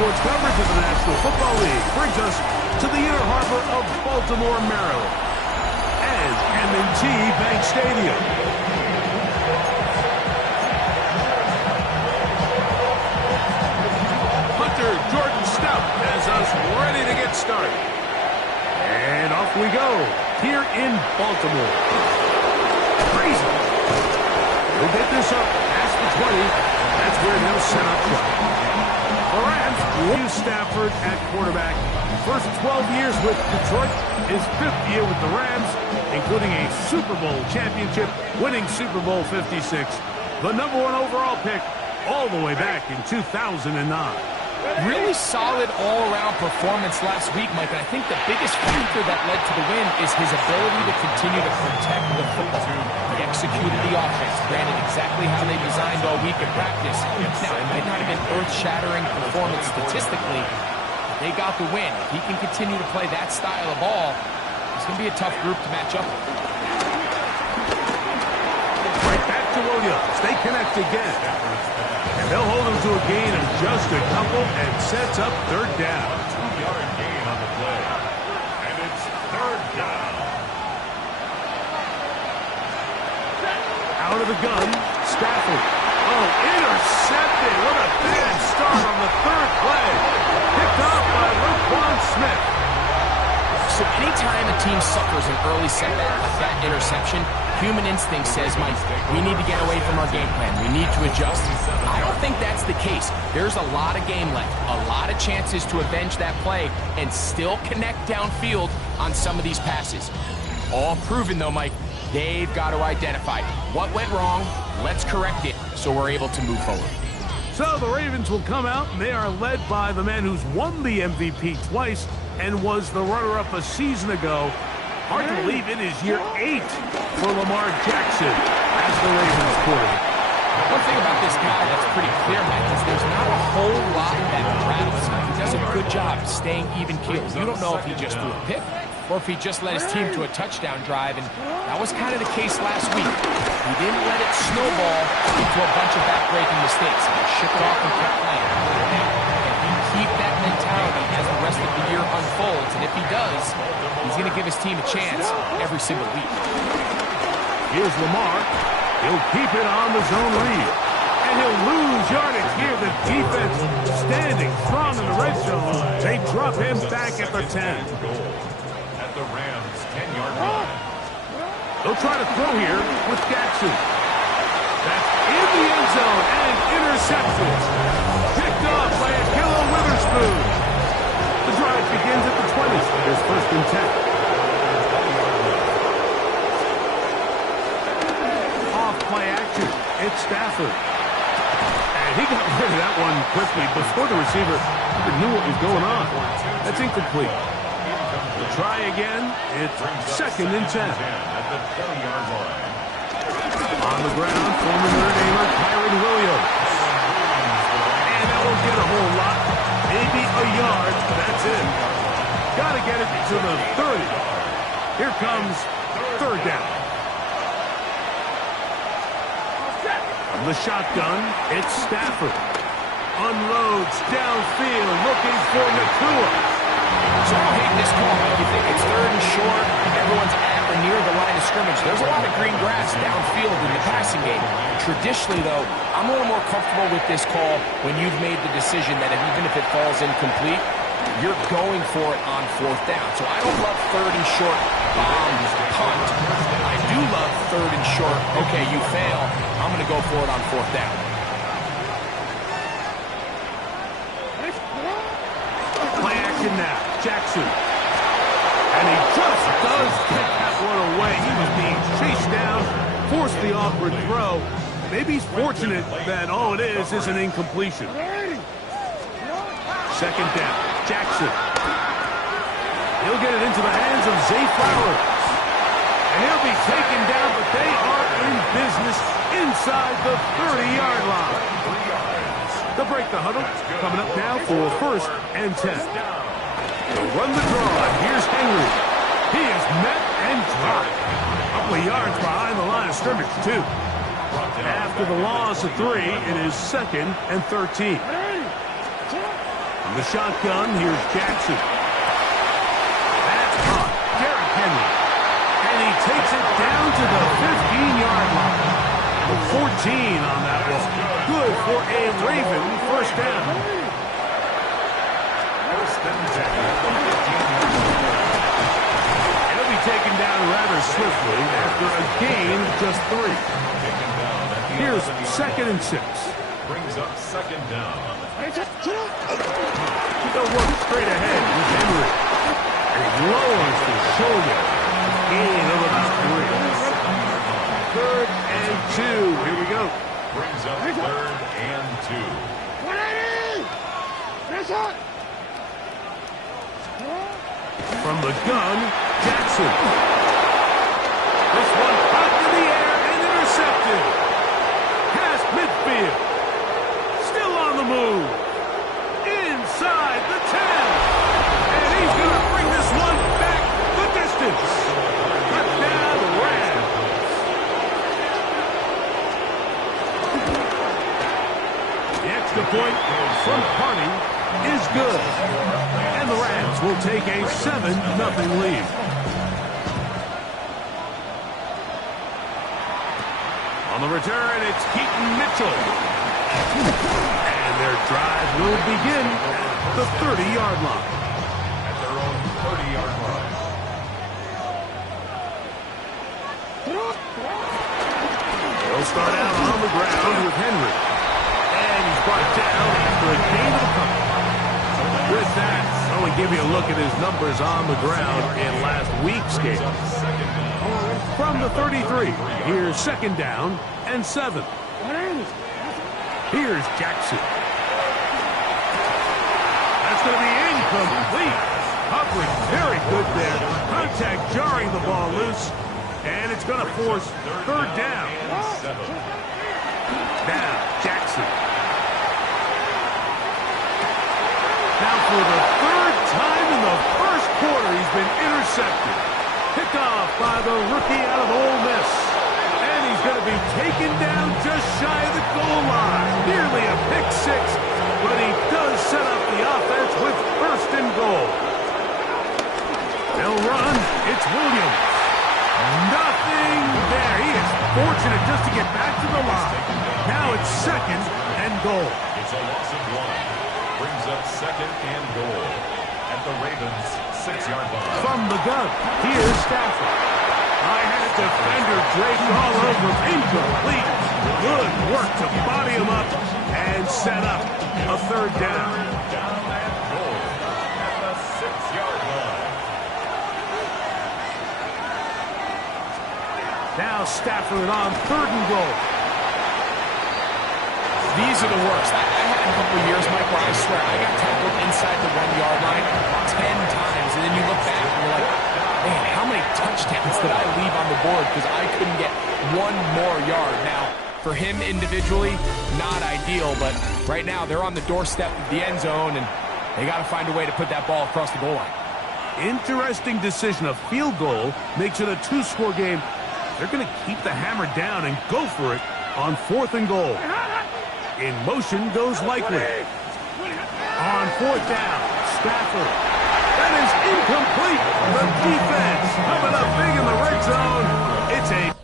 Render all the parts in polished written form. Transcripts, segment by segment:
sports coverage of the National Football League brings us to the inner harbor of Baltimore, Maryland, and M&T Bank Stadium. Hunter Jordan Stout has us ready to get started. And off we go, here in Baltimore. Crazy. He'll get this up past the 20. That's where they'll set up shop. The Rams will use Stafford at quarterback. First 12 years with Detroit, his 5th year with the Rams, including a Super Bowl championship, winning Super Bowl 56. The #1 overall pick all the way back in 2009. Really solid all-around performance last week, Mike. And I think the biggest factor that led to the win is his ability to continue to protect the football. He executed the offense, ran it exactly how they designed all week in practice. Now, it might not have been earth-shattering performance statistically, but they got the win. If he can continue to play that style of ball, it's going to be a tough group to match up with. Right back to Williams. They connect again. And they'll hold him to a gain of just a couple and sets up 3rd down. 2-yard gain on the play. And it's 3rd down. Out of the gun, Stafford. Oh, intercepted. What a bad start on the 3rd play. Picked off by Roquan Smith. So anytime a team suffers an early setback like that interception, human instinct says, Mike, we need to get away from our game plan. We need to adjust. I don't think that's the case. There's a lot of game left, a lot of chances to avenge that play and still connect downfield on some of these passes. All proven, though, Mike, they've got to identify what went wrong, let's correct it so we're able to move forward. So the Ravens will come out, and they are led by the man who's won the MVP twice and was the runner-up a season ago. Hard to believe it is year 8 for Lamar Jackson as the Ravens quarterback. One thing about this guy that's pretty clear, Mike, is there's not a whole lot that rattles him. He does a good job staying even keeled. You don't know if he just threw a pick or if he just led his team to a touchdown drive, and that was kind of the case last week. He didn't let it snowball into a bunch of back-breaking mistakes. He shook it off and kept playing. If you keep that mentality as the rest of the year unfolds, and if he does, he's going to give his team a chance every single week. Here's Lamar. He'll keep it on the zone read. And he'll lose yardage here. The defense standing strong in the red zone. They drop him back at the 10. At the Rams' 10-yard line. They'll try to throw here with Jackson. That's in the end zone and intercepted. Picked off by Ahkello Witherspoon. The drive begins at the 20. There's 1st and 10. Play action. It's Stafford. And he got rid of that one quickly before the receiver even knew what was going on. That's incomplete. We'll try again. It's 2nd and 10. At the 30-yard line. On the ground, former Notre Damer Kyren Williams. And that won't get a whole lot. Maybe a yard. That's it. Got to get it to the 30. Here comes 3rd down. The shotgun, it's Stafford. Unloads downfield, looking for Nakua. So I don't hate this call. You think it's 3rd and short, everyone's at or near the line of scrimmage. There's a lot of green grass downfield in the passing game. Traditionally, though, I'm a little more comfortable with this call when you've made the decision that even if it falls incomplete, you're going for it on 4th down. So I don't love 3rd and short bomb punt. I do love 3rd and short, okay, you fail, I'm going to go for it on 4th down. Play action now, Jackson. And he just does get that one away. He was being chased down, forced the awkward throw. Maybe he's fortunate that all it is an incompletion. 2nd down, Jackson. He'll get it into the hands of Zay Flowers. And he'll be taken down, but they are in business inside the 30-yard line. They'll break the huddle. Coming up now for 1st and 10. They'll run the draw. Here's Henry. He is met and dropped. A couple of yards behind the line of scrimmage, too. After the loss of 3, it is 2nd and 13. In the shotgun, here's Jackson. That's caught. Derrick Henry. And he takes it down to the 15-yard line. 14 on that one. Good for a Raven first down. He'll be taken down rather swiftly after a gain of just 3. Here's 2nd and 6. Brings up 2nd down. They'll work straight ahead with Henry. And he lowers the shoulder. Gain of about 3. 3rd and 2. Here we go. Brings up 3rd and 2. From the gun, Jackson. This one popped in the air and intercepted. Past midfield. Still on the move. Inside the 10. And he's going to bring this one back the distance. Touchdown, Rams. The extra point from Harding is good. And the Rams will take a 7-0 lead. On the return, it's Keaton Mitchell. And their drive will begin at the 30-yard line. At their own 30-yard line. They'll start out on the ground with Henry. And he's brought down after a gain of a couple. With that, I want to give you a look at his numbers on the ground in last week's game. From the 33, here's 2nd down and 7. Here's Jackson. That's going to be incomplete. Coverage very good there. Contact jarring the ball loose. And it's going to force 3rd down. Now, Jackson. Now for the 3rd time in the first quarter, he's been intercepted. Picked off by the rookie out of Ole Miss. And he's going to be taken down just shy of the goal line. Nearly a pick 6, but he does set up the offense with 1st and goal. They'll run. It's Williams. Nothing there. He is fortunate just to get back to the line. Now it's 2nd and goal. It's a loss of 1. Brings up 2nd and goal at the Ravens' 6-yard line. From the gun, here's Stafford. I had a defender draped all over. Incomplete. Good work to body him up and set up a 3rd down. Down and goal at the 6-yard line. Now Stafford on 3rd and goal. These are the worst. I had a couple of years, Mike, where I swear I got tackled inside the 1-yard line 10 times, and then you look back and you're like, man, how many touchdowns did I leave on the board because I couldn't get 1 more yard? Now, for him individually, not ideal, but right now they're on the doorstep of the end zone, and they got to find a way to put that ball across the goal line. Interesting decision. A field goal makes it a 2-score game. They're going to keep the hammer down and go for it on 4th and goal. In motion goes Likely. On 4th down, Stafford. That is incomplete. The defense coming up big in the red zone. It's a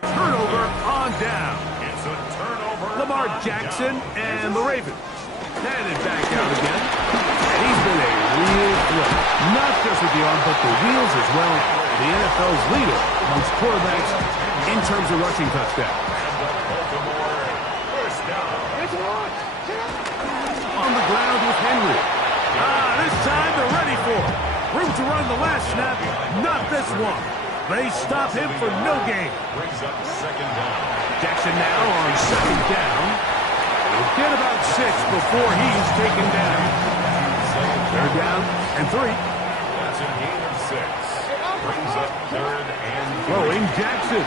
turnover on down. It's a turnover. Lamar Jackson and the Ravens. Handed back out again. And he's been a real threat. Not just with the arm, but the wheels as well. The NFL's leader amongst quarterbacks in terms of rushing touchdowns. On the ground with Henry. This time they're ready for it. Room to run the last snap. Not this one. They stop him for no gain. Brings up 2nd down. Jackson now on 2nd down. He'll get about 6 before he's taken down. 3rd down and 3. That's a gain of 6. Brings up 3rd and 3. Throwing Jackson.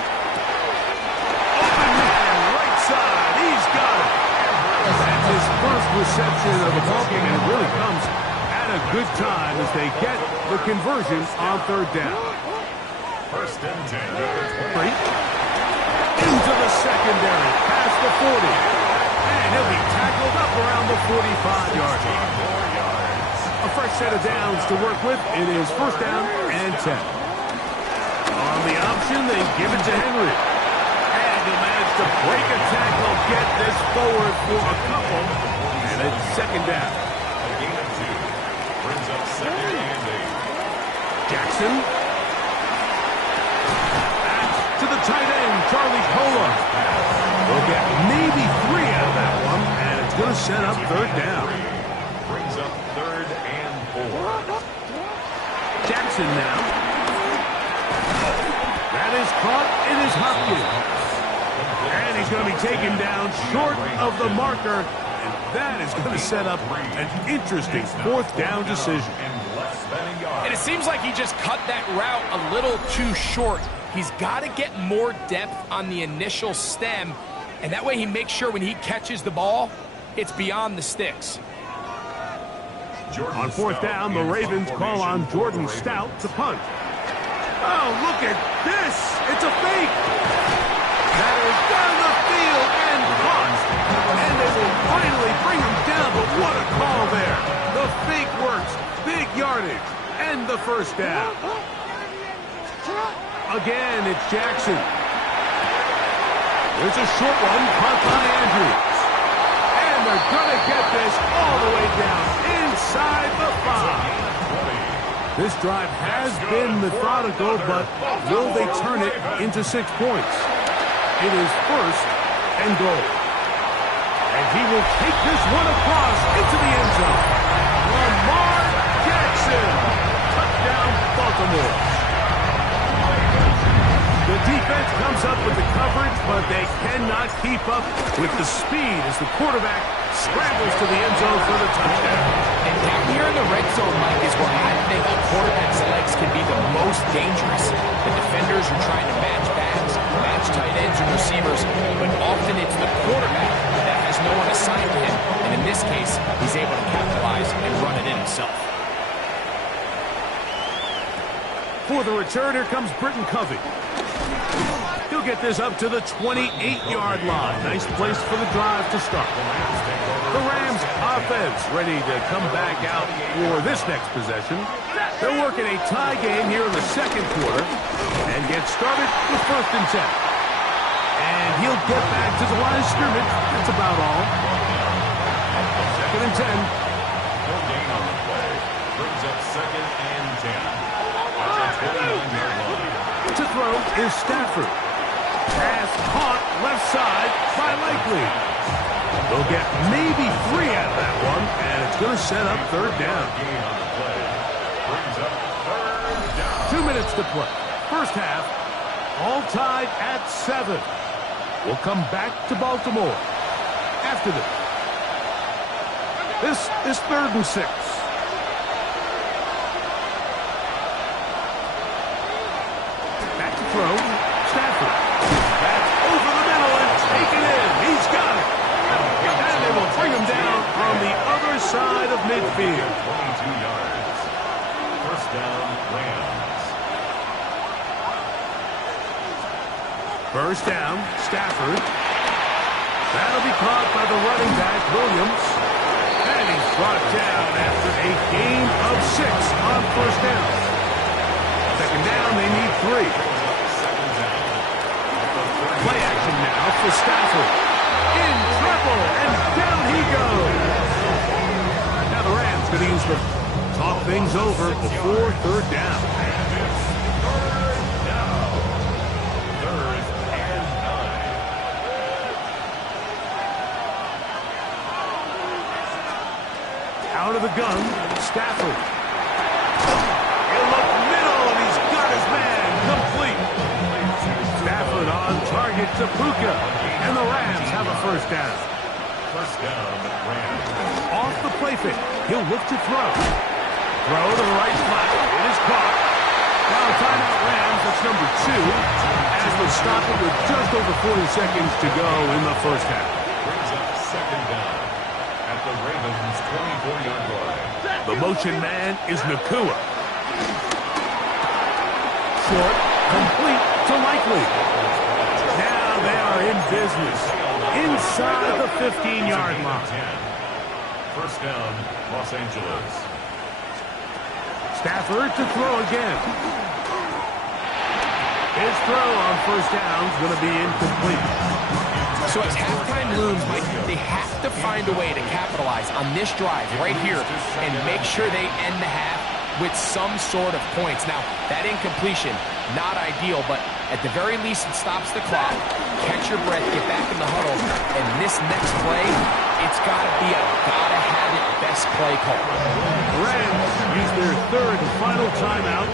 Open man, right side. He's got it. That's his first reception of the ballgame, and it really comes had a good time as they get the conversion on third down. First and 10 at the 20. Into the secondary, past the 40. And he'll be tackled up around the 45-yard line. A fresh set of downs to work with. It is first down and 10. On the option, they give it to Henry. And he'll manage to break a tackle, get this forward for a couple. And it's second down. A gain of 2. Brings up second and 8. Jackson. Back to the tight end, Charlie Cola. We'll get maybe 3 out of that one, and it's going to set up third down. Brings up third and 4. Jackson now. That is caught. It is Hopkins. And he's going to be taken down short of the marker. And that is going to set up an interesting fourth down decision. And it seems like he just cut that route a little too short. He's got to get more depth on the initial stem. And that way he makes sure when he catches the ball, it's beyond the sticks. On fourth down, the Ravens call on Jordan Stout to punt. Oh, look at this. It's a fake. That is down the field and caught. And they will finally bring him down, but what a call there. The fake works. Big yardage. And the first down. Again, it's Jackson. There's a short one caught by Andrews. And they're going to get this all the way down inside the 5. This drive has been methodical, but will they turn it into 6 points? It is first and goal. And he will take this one across into the end zone. Lamar Jackson. Touchdown, Baltimore. The defense comes up with the coverage, but they cannot keep up with the speed as the quarterback scrambles to the end zone for the touchdown. And down here in the red zone, Mike, is where I think a quarterback's legs can be the most dangerous. The defenders are trying to match backs, match tight ends and receivers, but often it's the quarterback that has no one assigned to him. And in this case, he's able to capitalize and run it in himself. For the return, here comes Britton Covey. He'll get this up to the 28-yard line. Nice place for the drive to start. The Rams offense ready to come back out for this next possession. They're working a tie game here in the second quarter and get started with first and 10. And he'll get back to the line of scrimmage. That's about all. Second and 10. No gain on the play. Brings up second and 10. That's a 29-yard line. To throw is Stafford. Pass caught left side by Likely. They'll get maybe 3 out of that one, and it's going to set up third down. Gain on the play. Brings up third down. 2 minutes to play. First half, all tied at 7. We'll come back to Baltimore after this. This is third and 6. Back to throw. Stafford. That's over the middle and taken in. He's got it. And they will bring him down on the other side of midfield. 22 yards. First down, Rams. First down, Stafford. That'll be caught by the running back, Williams. And he's brought down after a gain of 6 on first down. Second down, they need 3. Play action now for Stafford. In trouble, and down he goes. Now the Rams going to use the talk things over before third down. Out of the gun, Stafford. He'll look middle, and he's got his man complete. Stafford on target to Puka, and the Rams have a first down. First down, Rams. Off the play fake, he'll look to throw. Throw to the right flat. It is caught. Now timeout Rams, that's number 2, as they stop it with just over 40 seconds to go in the first half. Brings up second down at the Ravens' 24-yard line. The motion man is Nakua. Short, complete to Likely. Now they are in business inside the 15-yard line. First down, Los Angeles. Stafford to throw again. His throw on first down is going to be incomplete. So as halftime looms, Mike, they have to find a way to capitalize on this drive right here and make sure they end the half with some sort of points. Now, that incompletion, not ideal, but at the very least, it stops the clock. Catch your breath, get back in the huddle, and this next play, it's got to be a gotta-have-it best play call. Rams use their third and final timeout,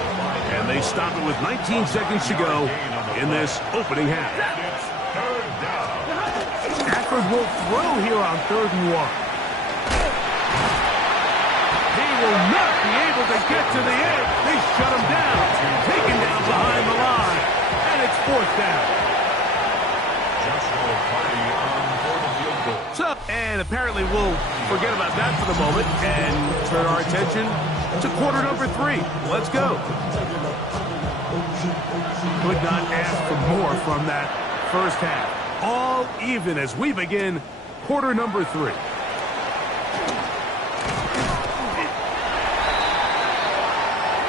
and they stop it with 19 seconds to go in this opening half. Stafford will throw here on 3rd and 1. He will not be able to get to the edge. They shut him down. Taken down behind the line. And it's 4th down. Joshua Party on for the field goal. So, and apparently we'll forget about that for the moment and turn our attention to quarter number 3. Let's go. Could not ask for more from that first half. All even as we begin quarter number 3.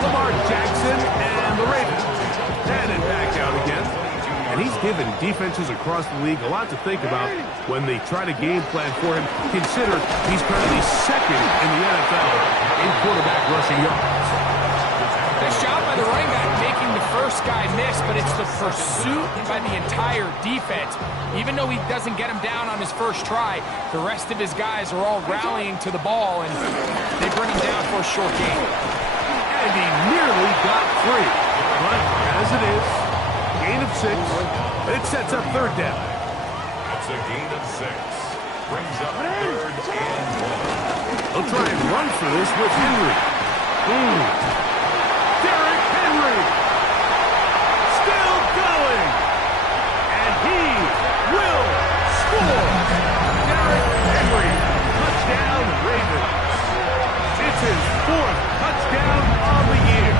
Lamar Jackson and the Ravens headed back out again. And he's given defenses across the league a lot to think about when they try to game plan for him. Consider he's currently 2nd in the NFL in quarterback rushing yards. Nice job by the running back making the first guy miss, but it's the pursuit by the entire defense. Even though he doesn't get him down on his first try, the rest of his guys are all rallying to the ball, and they bring him down for a short gain. And he nearly got free. But as it is, gain of 6, and it sets up 3rd down. It's a gain of 6. Brings up 3rd and 1. They'll try and run for this with Henry. Derrick Henry. Still going. And he will score. Derrick Henry. Touchdown Ravens. It's his 4th touchdown on the year.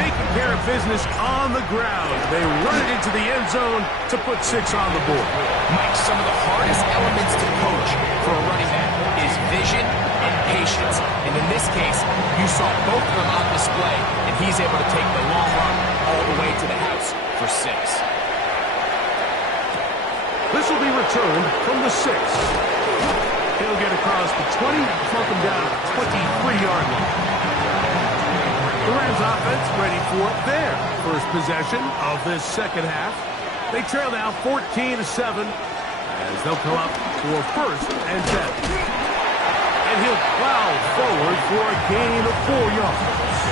Taking care of business on the ground. They run it into the end zone to put 6 on the board. Mike, some of the hardest elements to coach for a running back is vision and patience. And in this case, you saw both of them on display, and he's able to take the long run all the way to the house for 6. This will be returned from the 6. He'll get across the 20, plunk him down at the 23-yard line. The Rams offense ready for their first possession of this second half. They trail now 14-7 as they'll come up for 1st and 10. And he'll plow forward for a gain of 4 yards.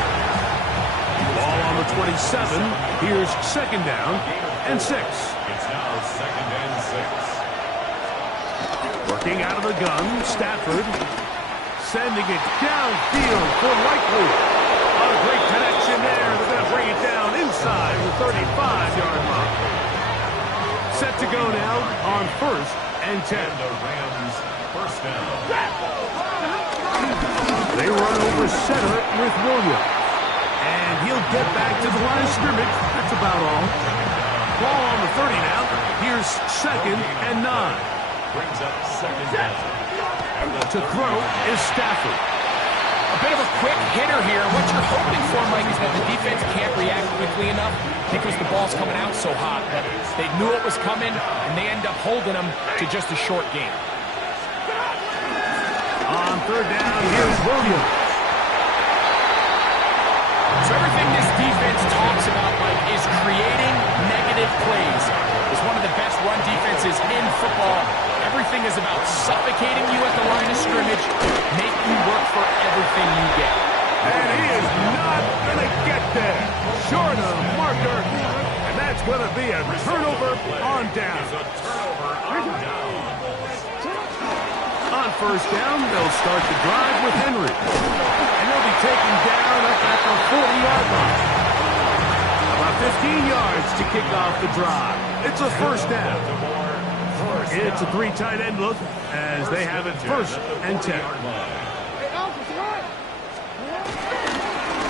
Ball on the 27. Here's 2nd down and 6. It's now 2nd and 6. Working out of the gun, Stafford sending it downfield for Likely. A great connection there. They're going to bring it down inside the 35-yard line. Set to go now on 1st and 10. And the Rams first down. They run over center with Williams. And he'll get back to the line of scrimmage. That's about all. Ball on the 30 now. Here's 2nd and 9. Brings up 2nd down. To throw is Stafford. A bit of a quick hitter here. What you're hoping for, Mike, is that the defense can't react quickly enough because the ball's coming out so hot. But they knew it was coming, and they end up holding them to just a short game. On 3rd down, here's Williams. So everything this defense talks about, Mike, is creating negative plays. It's one of the best run defenses in football. Everything is about suffocating you at the line of scrimmage, make you work for everything you get. And he is not going to get there. Short of marker. And that's going to be a turnover on down. On 1st down, they'll start the drive with Henry. And he'll be taken down up at the 40-yard line. About 15 yards to kick off the drive. It's a 1st down. It's a 3 tight end look as they have it 1st and 10.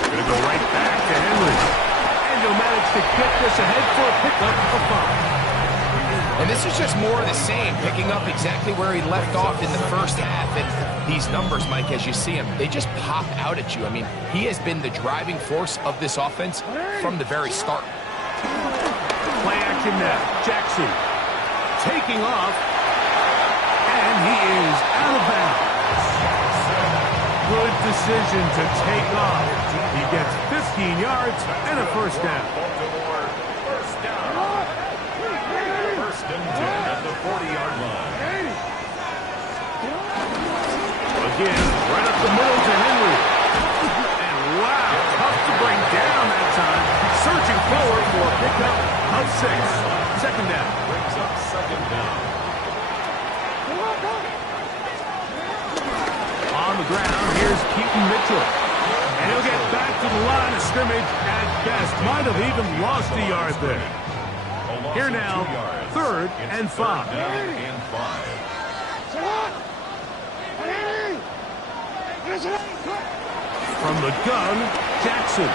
Gonna go right back to Henry. And he'll manage to get this ahead for a pickup of 5. And this is just more of the same, picking up exactly where he left off in the first half. And these numbers, Mike, as you see him, they just pop out at you. I mean, he has been the driving force of this offense from the very start. Play action now. Jackson taking off. And he is out of bounds. Good decision to take off. He gets 15 yards and a 1st down. Baltimore, 1st down. 1st and 10 at the 40-yard line. Again, right up the middle to Henry. And wow, tough to bring down that time. Searching forward for a pickup of 6. 2nd down. Brings up 2nd down. On the ground, here's Keaton Mitchell. And he'll get back to the line of scrimmage at best. Might have even lost a yard there. Here now, 3rd and 5. From the gun, Jackson.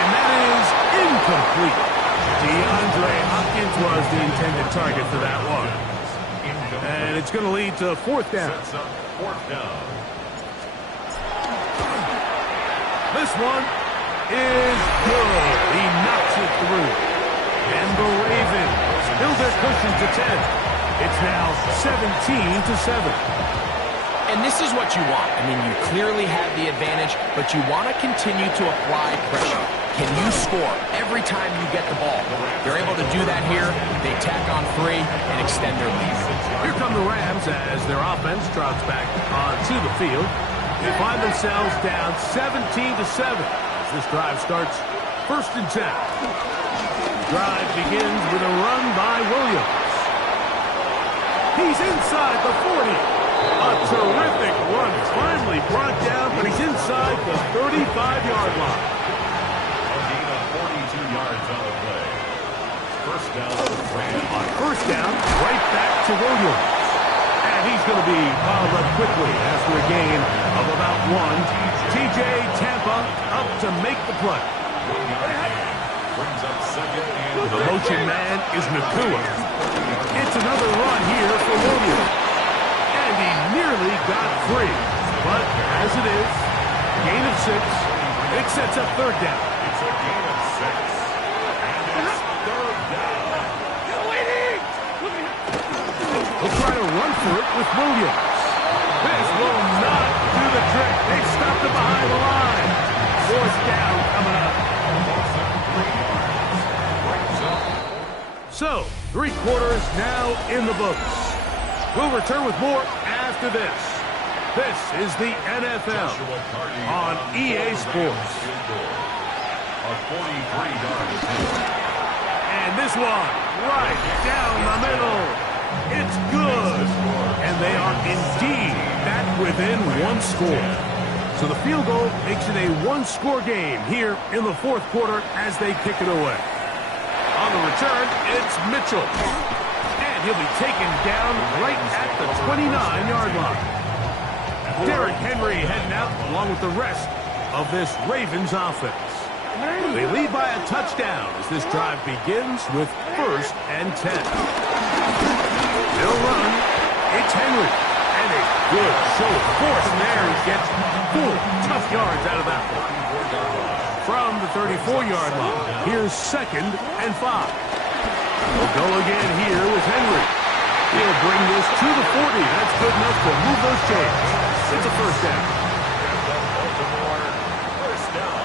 And that is incomplete. DeAndre Hopkins was the intended target for that one. And it's going to lead to 4th down. Sets up 4th down. This one is good. He knocks it through. And the Ravens build their cushion to 10. It's now 17-7. And this is what you want. I mean, you clearly have the advantage, but you want to continue to apply pressure. Can you score every time you get the ball? They're able to do that here. They tack on 3 and extend their lead. Here come the Rams as their offense trots back onto the field. They find themselves down 17-7 as this drive starts 1st and 10. The drive begins with a run by Williams. He's inside the 40. A terrific run. Finally brought down, but he's inside the 35-yard line. A gain of 42 yards on the play. 1st down for the Rams. On 1st down, right back to Williams. And he's going to be fouled up quickly after a gain of about 1. TJ Tampa up to make the play. Brings up 2nd and The motion man is Nakua. It's another run here for Williams. And he nearly got free. But as it is, gain of 6. It sets up 3rd down. it's a gain of 6. And it's 3rd down. He'll try to run for it with Williams. This will not do the trick. They stopped it behind the line. 4th down coming up. So, 3 quarters now in the books. We'll return with more after this. This is the NFL on EA Sports. A 43-yard attempt. And this one, right down the middle. It's good. And they are indeed back within 1 score. So the field goal makes it a 1-score game here in the 4th quarter as they kick it away. On the return, it's Mitchell. And he'll be taken down right at the 29-yard line. Derrick Henry heading out along with the rest of this Ravens offense. They lead by a touchdown as this drive begins with 1st and 10. They'll run. It's Henry. And a good show of force there. He gets 4 tough yards out of that one. From the 34-yard line, here's 2nd and 5. We'll go again here with Henry. He'll bring this to the 40. That's good enough to move those chains. It's a 1st down. Baltimore, 1st down.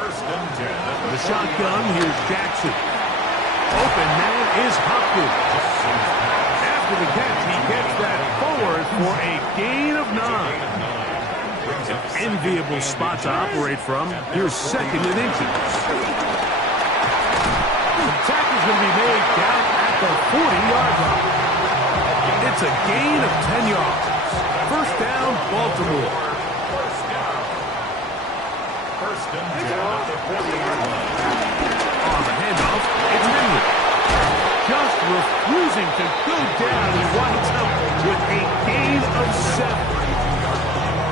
1st and 10. The shotgun, here's Jackson. Open man is Hopkins. After the catch, he gets that forward for a gain of 9. An enviable spot to operate from. Here's 2nd and inches. The tackle is going to be made down at the 40-yard line. It's a gain of 10 yards. 1st down, Baltimore. 1st and 10 at the 40-yard line. On the handoff, it's Henry. Just refusing to go down. He winds up with a gain of 7.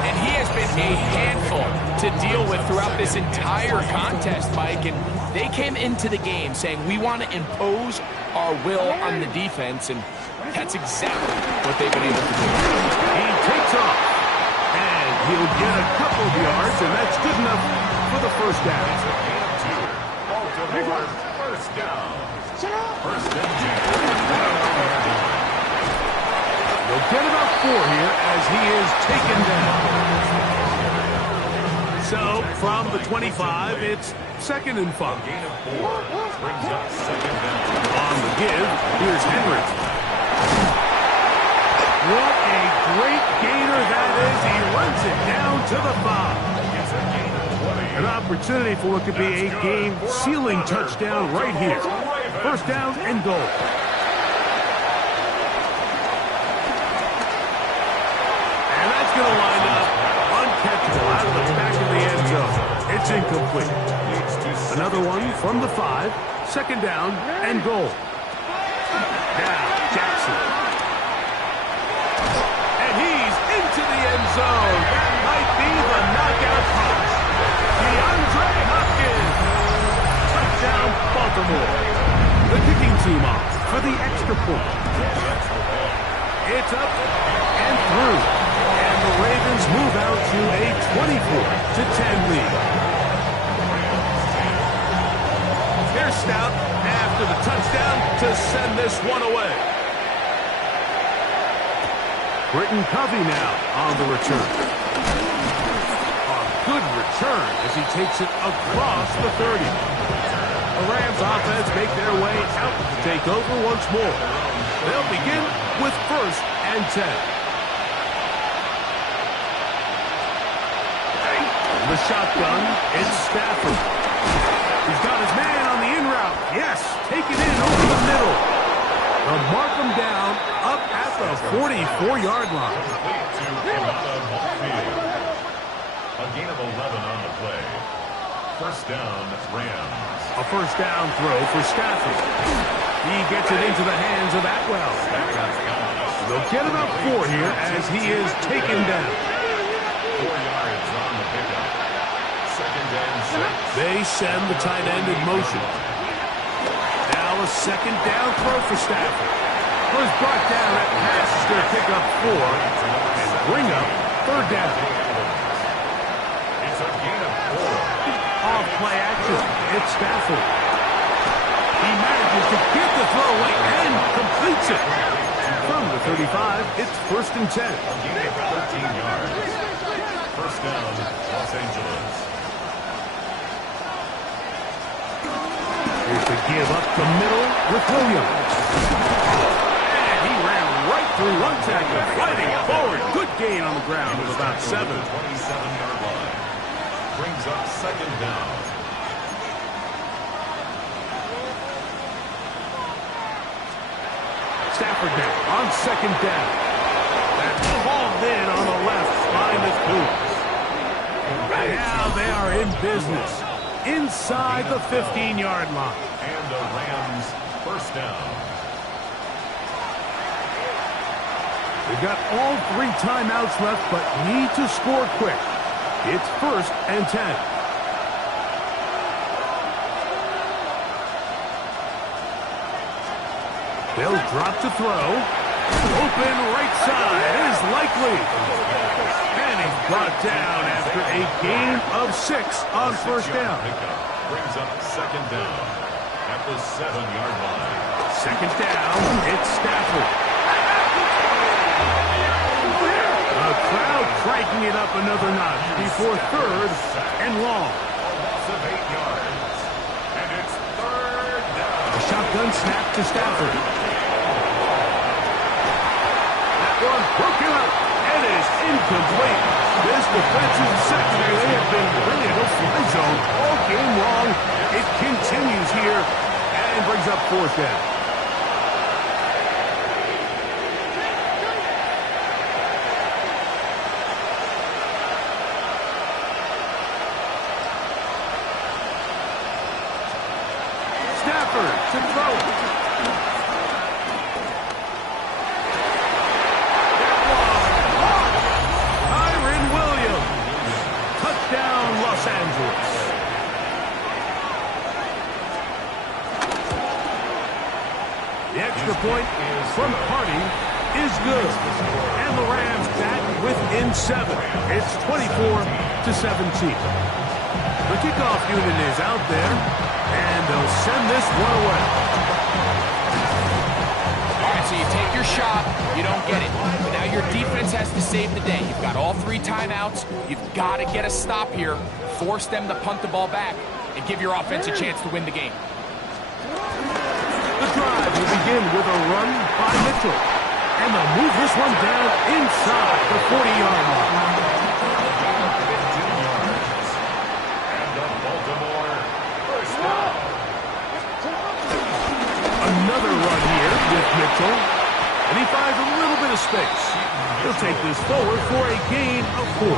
And he has been a handful to deal with throughout this entire contest, Mike. And they came into the game saying, we want to impose our will on the defense, and that's exactly what they've been able to do. He takes off, and he'll get a couple of yards, and that's good enough for the first down. First down. First and 10. He'll get about 4 here as he is taken down. So, from the 25, it's 2nd and 5. Gain of 4 brings up 2nd down. On the give, here's Henry. What a great gainer that is. He runs it down to the 5. It's a gain of 20. An opportunity for what could be a game-sealing touchdown right here. First down and goal. And that's going to wind up uncatchable out of the back of the end zone. It's incomplete. Another one from the 5. 2nd down and goal. Now Jackson. And he's into the end zone. That might be the knockout punch. DeAndre Hopkins. Touchdown, Baltimore. The kicking team off for the extra point. It's up and through. And the Ravens move out to a 24-10 lead. Here's Stout after the touchdown to send this one away. Britton Covey now on the return. A good return as he takes it across the 30. The Rams offense make their way out to take over once more. They'll begin with 1st and 10. The shotgun, it's Stafford. He's got his man on the in route. Yes, take it in over the middle. They'll mark him down up at the 44-yard line. A gain of 11 on the play. First down, Rams. A first down throw for Stafford. He gets it into the hands of Atwell. They'll get about 4 here as he is taken down. 4 yards on the pickup. 2nd and 6. They send the tight end in motion. Now a 2nd down throw for Stafford. Was brought down at pass to pick up 4 and bring up 3rd down. It's a gain of 4. Off play action. It's Stafford. He manages to get the throw away and completes it. From the 35, it's 1st and 10. A gain of 13 yards. First down, Los Angeles. Here's the give up the middle with Williams. And he ran right through one tackle, fighting forward. Good gain on the ground of about 7. 27-yard line. Brings up 2nd down. Stafford now on 2nd down. That's hauled in on the left behind his boots. Now they are in business inside the 15-yard line. And the Rams first down. They've got all 3 timeouts left, but need to score quick. It's 1st and 10. They'll drop to throw. Open right side is likely. And he's brought down after a gain of 6 on first down. Brings up 2nd down at the 7-yard line. 2nd down, it's Stafford. The crowd cranking it up another notch before 3rd and long. Loss of 8 yards. And it's 3rd down. A shotgun snap to Stafford. That one broken up and is incomplete. This defensive secondary, they have been really in a fly zone all game long. It continues here and brings up 4th down. Stafford to throw. Los Angeles. The extra point from Hardy is good. And the Rams back within 7. It's 24-17. The kickoff unit is out there, and they'll send this one away. All right, so you take your shot, you don't get it. But now your defense has to save the day. You've got all 3 timeouts. You've got to get a stop here, force them to punt the ball back, and give your offense a chance to win the game. The drive will begin with a run by Mitchell. And they'll move this one down inside the 40-yard line. 15 yards. And the Baltimore first down. Another run here with Mitchell. And he finds a little bit of space. He'll take this forward for a gain of 4.